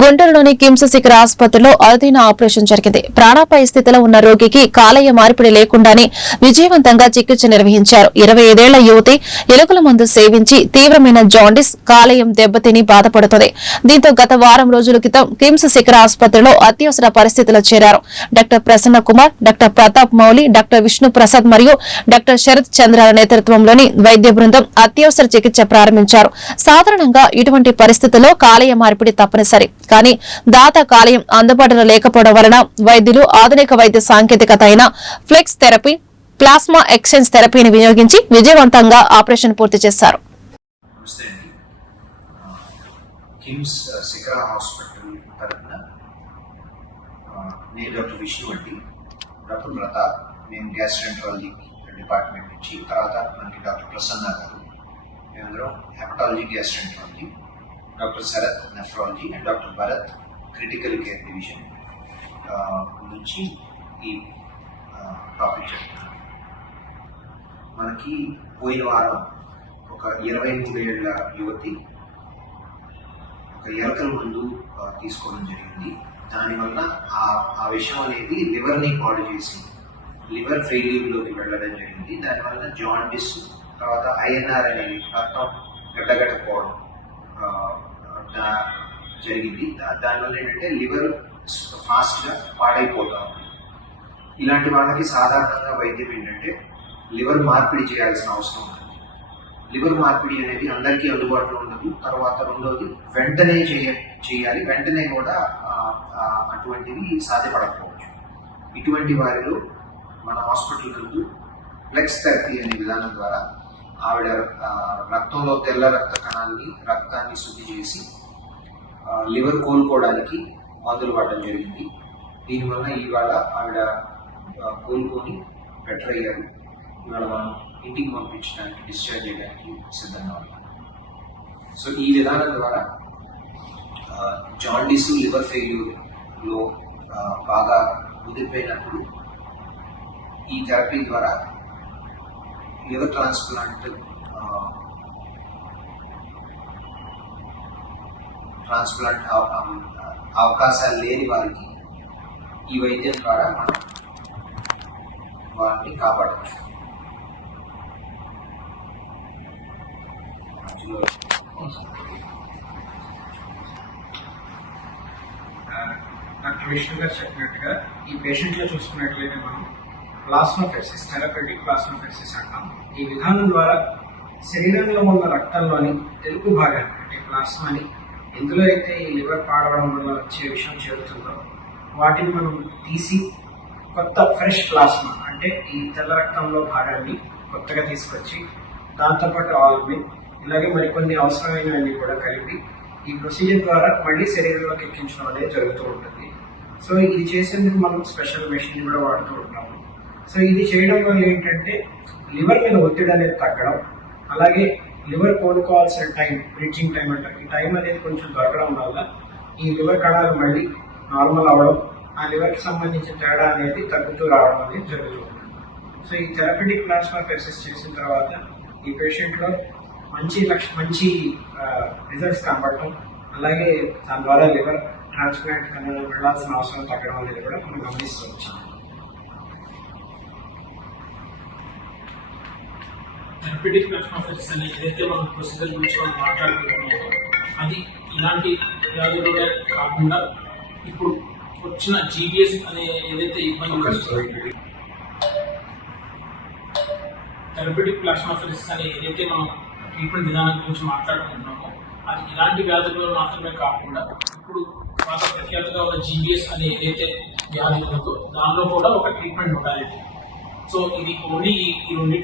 గుంటూరులోని కిమ్స్ శిఖర ఆసుపత్రిలో అరుదైన ఆపరేషన్ జరిగింది. ప్రాణాపాయ స్థితిలో ఉన్న రోగికి కాలేయ మార్పిడి లేకుండానే విజయవంతంగా చికిత్స నిర్వహించారు. ఇరవై ఐదేళ్ళ యువతి ఎలుకల మందు సేవించి తీవ్రమైన జాండిస్ కాలేయం దెబ్బతిని బాధపడుతుంది. దీంతో గత వారం రోజుల క్రితం కిమ్స్ శిఖర ఆసుపత్రిలో అత్యవసర పరిస్థితిలో చేరారు. Doctor Prasanna Kumar doctor Pratap Mouli doctor Vishnu Prasad మరియు డాక్టర్ శరత్ చంద్రాల నేతృత్వంలోని వైద్య బృందం అత్యవసర చికిత్స ప్రారంభించారు. సాధారణంగా ఇటువంటి పరిస్థితుల్లో కాలేయ మార్పిడి తప్పనిసరి. కానీ దాత కాలేయం అందుబాటులో లేకపోవడం వలన వైద్యులు ఆధునిక వైద్య సాంకేతికత అయిన ఫ్లెక్స్ థెరపీ ప్లాస్మా ఎక్స్చేంజ్ థెరపీని వినియోగించి విజయవంతంగా ఆపరేషన్ పూర్తి చేశారు. నమస్తే కిమ్స్ ఆ, హాస్పిటల్ తరఫున నేను డాక్టర్ విష్ణు అండి డాక్టర్ ప్రతాప్ నేను గ్యాస్ట్రెంట్రాలజీ డిపార్ట్మెంట్ నుంచి తర్వాత మనకి డాక్టర్ ప్రసన్న గారు మేమందరం hepatology gastroenterology doctor Sarath nephrology and doctor Bharath critical care division నుంచి ఈ టాపిక్ చెప్తున్నాను. మనకి పోయిన వారం ఒక ఇరవై మూడేళ్ళ యువతి ఒక ఎలకల మందు తీసుకోవడం జరిగింది. దానివల్ల ఆ ఆ విషయం అనేది లివర్ని పాడు చేసి లివర్ ఫెయిల్యూర్లోకి వెళ్ళడం జరిగింది. దానివల్ల జాండిస్ తర్వాత ఐఎన్ఆర్ అనేది రక్తం గడ్డగట్టకపోవడం పోవడం జరిగింది. దానివల్ల ఏంటంటే లివర్ ఫాస్ట్గా పాడైపోతా ఉంది. ఇలాంటి వాళ్ళకి సాధారణంగా వైద్యం ఏంటంటే లివర్ మార్పిడి చేయాల్సిన అవసరం ఉంది. లివర్ మార్పిడి అనేది అందరికీ అందుబాటులో ఉండదు తర్వాత రెండోది వెంటనే చేయ చేయాలి. వెంటనే కూడా అటువంటివి సాధ్యపడకపోవచ్చు. ఇటువంటి వారిలో మన హాస్పిటల్ నందు ఫ్లెక్స్ థెరపీ అనే విధానం ద్వారా ఆవిడ రక్తంలో తెల్ల రక్త కణాలని రక్తాన్ని శుద్ధి చేసి లివర్ కోలుకోవడానికి మందులు వాడడం జరిగింది. దీనివల్ల ఇవాళ ఆవిడ కోలుకొని బెటర్ అయ్యారు. ఇవాళ మనం ఇంటికి పంపించడానికి డిశ్చార్జ్ చేయడానికి సిద్ధంగా ఉన్నాం. సో ఈ విధానం ద్వారా ఆ, జాండీసు లివర్ ఫెయిల్యూర్లో బాగా ముదిరిపోయినప్పుడు ఈ థెరపీ ద్వారా లివర్ ట్రాన్స్ప్లాంట్ ట్రాన్స్ప్లాంట్ అవకాశాలు లేని వారికి ఈ వైద్యం ద్వారా మనం వారిని కాపాడవచ్చు. డాక్టర్ విష్ణు గారు చెప్పినట్టుగా ఈ పేషెంట్లో చూసుకున్నట్లయితే మనం ప్లాస్మోఫెసిస్ థెరపెటిక్ ప్లాస్మోఫెసిస్ అంటాం. ఈ విధానం ద్వారా శరీరంలో ఉన్న రక్తంలోని తెలుపు భాగాన్ని అంటే ప్లాస్మాని ఎందులో అయితే ఈ లివర్ పాడవడం వల్ల వచ్చే విషయం చేరుతుందో వాటిని మనం తీసి కొత్త ఫ్రెష్ ప్లాస్మా అంటే ఈ తెల్ల రక్తంలో భాగాన్ని కొత్తగా తీసుకొచ్చి దాంతోపాటు ఆల్మిన్ ఇలాగే మరికొన్ని అవసరమైనవన్నీ కూడా కలిపి ఈ ప్రొసీజర్ ద్వారా మళ్ళీ శరీరంలోకి ఎక్కించడం అనేది జరుగుతూ ఉంటుంది. సో ఇది చేసేందుకు మనం స్పెషల్ మెషిన్ కూడా వాడుతూ ఉంటాము. సో ఇది చేయడం వల్ల ఏంటంటే లివర్ మీద ఒత్తిడి అనేది తగ్గడం అలాగే లివర్ కోలుకోవాల్సిన టైం బ్లీచింగ్ టైం అంటారు. ఈ టైం అనేది కొంచెం దొరకడం వల్ల ఈ లివర్ కణాలు మళ్ళీ నార్మల్ అవ్వడం ఆ లివర్కి సంబంధించిన తేడా అనేది తగ్గుతూ రావడం అనేది జరుగుతుంది సో ఈ థెరపెటిక్ ప్లాస్మా ఎక్సెస్ చేసిన తర్వాత ఈ పేషెంట్లో మంచి లక్ష మంచి రిజల్ట్స్ కనబడటం అలాగే దాని ద్వారా లివర్ ట్రాన్స్ప్లాంట్ కన్నా వెళ్ళాల్సిన అవసరం తగ్గడం అనేది కూడా మనం గమనిస్తూ వచ్చాం. థెరపటిక్ ప్లాస్మాఫెసిస్ అనే ఏదైతే మనం ప్రొసీజర్ గురించి మనం మాట్లాడుకుంటున్నామో అది ఇలాంటి వ్యాధులనే కాకుండా ఇప్పుడు వచ్చిన జీబీఎస్ అనే ఏదైతే ఇబ్బంది థెరపటిక్ ప్లాస్మాఫెసిస్ అనే ఏదైతే మనం ట్రీట్మెంట్ విధానం గురించి మాట్లాడుకుంటున్నామో అది ఇలాంటి వ్యాధుల్లో మాత్రమే కాకుండా ఇప్పుడు పాత ప్రఖ్యాతగా ఉన్న జీబీఎస్ అనే ఏదైతే వ్యాధి ఉందో దానిలో కూడా ఒక ట్రీట్మెంట్ మొడాలిటీ సో ఇది ఓన్లీ ఈ రెండింటి